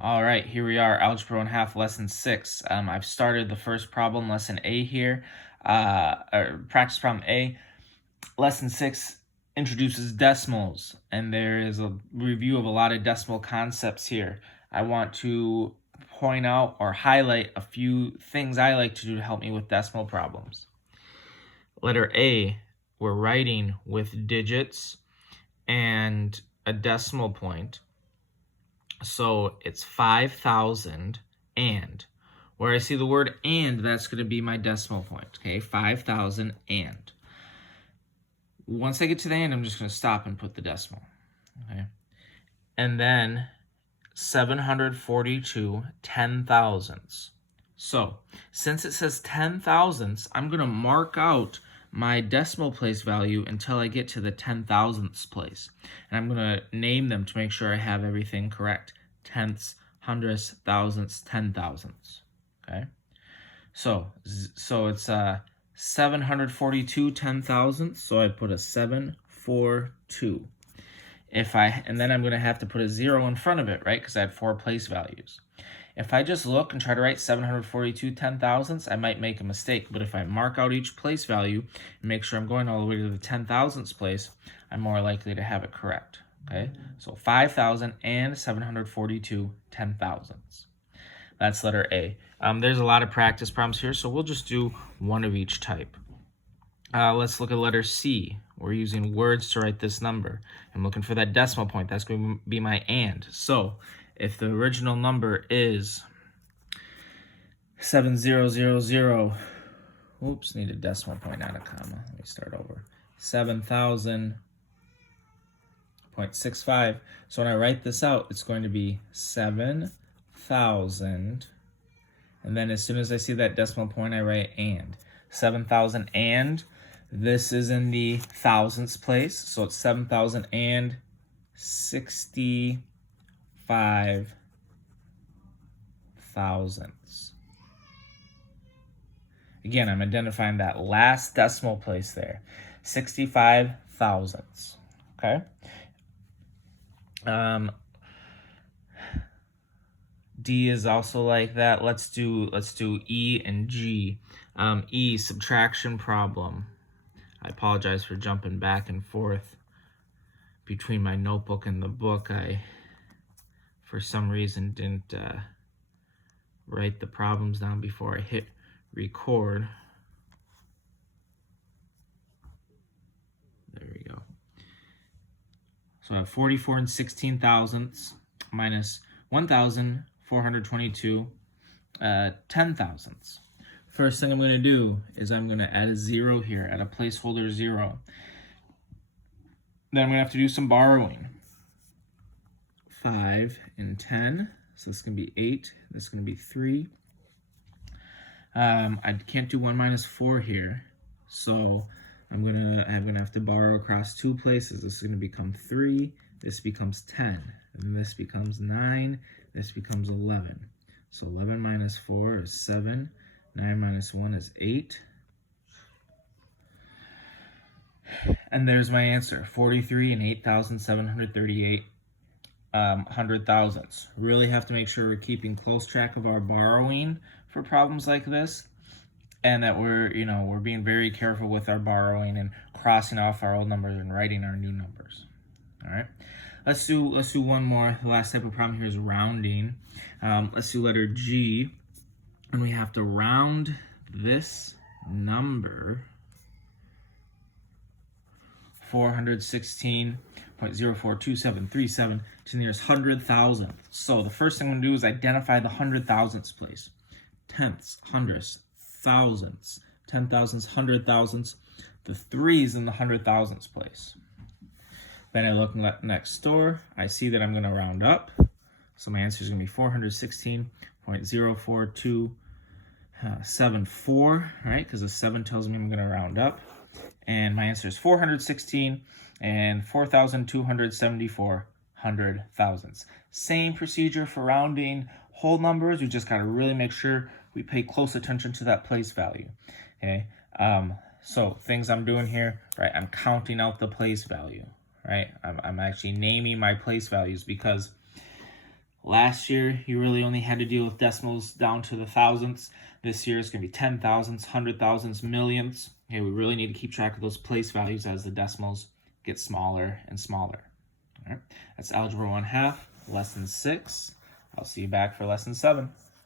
All right, here we are, Algebra 1/2, Lesson 6. I've started the first problem, Lesson A here, or Practice Problem A. Lesson 6 introduces decimals, and there is a review of a lot of decimal concepts here. I want to point out or highlight a few things I like to do to help me with decimal problems. Letter A, we're writing with digits and a decimal point. So it's 5,000 and. Where I see the word and, that's going to be my decimal point. Okay, 5,000 and. Once I get to the end, I'm just going to stop and put the decimal. Okay, and then 742 10,000ths. So since it says 10,000ths, I'm going to mark out my decimal place value until I get to the 10,000ths place. And I'm going to name them to make sure I have everything correct. Tenths, hundredths, thousandths, 10,000ths. Okay? So it's 742 10,000ths. So I put a 742. And then I'm going to have to put a 0 in front of it, right? Because I had 4 place values. If I just look and try to write 742 10,000ths, I might make a mistake. But if I mark out each place value and make sure I'm going all the way to the 10,000ths place, I'm more likely to have it correct. Okay, so 5,000 and 742 10,000ths. That's letter A. There's a lot of practice problems here, so we'll just do one of each type. Let's look at letter C. We're using words to write this number. I'm looking for that decimal point. That's going to be my and. So if the original number is 7000, oops, need a decimal point, not a comma. Let me start over. 7,000.65. So when I write this out, it's going to be 7,000. And then as soon as I see that decimal point, I write and. 7,000 and. This is in the thousandths place, so it's 7,065 thousandths. Again, I'm identifying that last decimal place there, 65 thousandths. Okay. D is also like that. Let's do E and G. E, subtraction problem. I apologize for jumping back and forth between my notebook and the book. I, for some reason, didn't write the problems down before I hit record. There we go. So I have 44 and 16 thousandths minus 1,422 10,000ths. First thing I'm going to do is I'm going to add a 0 here, add a placeholder 0. Then I'm going to have to do some borrowing. 5 and 10, so this is going to be 8, this is going to be 3. I can't do 1 minus 4 here, so I'm gonna have to borrow across 2 places. This is going to become 3, this becomes 10, and this becomes 9, this becomes 11. So 11 minus 4 is 7. 9 minus 1 is 8. And there's my answer, 43 and 8,738 hundred thousandths. Really have to make sure we're keeping close track of our borrowing for problems like this, and that we're being very careful with our borrowing and crossing off our old numbers and writing our new numbers. All right. Let's do one more. The last type of problem here is rounding. Let's do letter G. And we have to round this number 416.042737 to the nearest 100,000th. So the first thing I'm going to do is identify the 100,000ths place. Tenths, hundredths, thousandths, 10,000ths, 100,000ths. The 3's in the 100,000ths place. Then I look next door. I see that I'm going to round up. So my answer is going to be 416.04274, right? Because the 7 tells me I'm going to round up. And my answer is 416 and 4,274 hundred thousandths. Same procedure for rounding whole numbers. We just got to really make sure we pay close attention to that place value. Okay. So things I'm doing here, right? I'm counting out the place value, right? I'm actually naming my place values because Last year, you really only had to deal with decimals down to the thousandths. This year, it's going to be 10 thousandths, 100 thousandths, millionths. Okay, we really need to keep track of those place values as the decimals get smaller and smaller. All right, that's Algebra 1/2, Lesson 6. I'll see you back for Lesson 7.